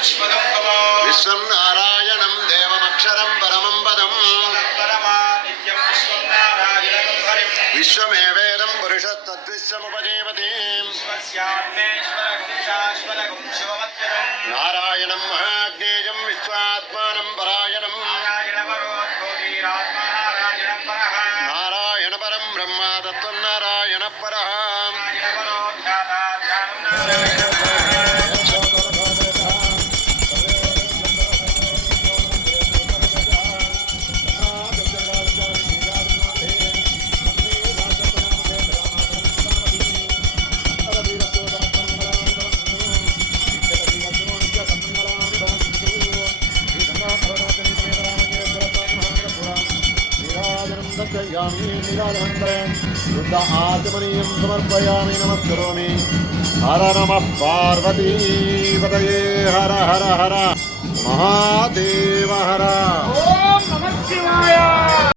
విశ్వం నారాయణం దేవమక్షరం పరమం పదం విశ్వమేవేదం పురుషస్తద్విశ్వముపదేవతే నారాయణం మహాజ్ఞేయం విశ్వాత్మానం పరాయణం தத்தையாமி நிதானந்தரன் சுத்த ஆத்மனியம் சமர்ப்பயாமி நமஸ்கரோமி ஹர நம பார்வதி பதயே ஹர ஹர ஹர மகாதேவ ஹரா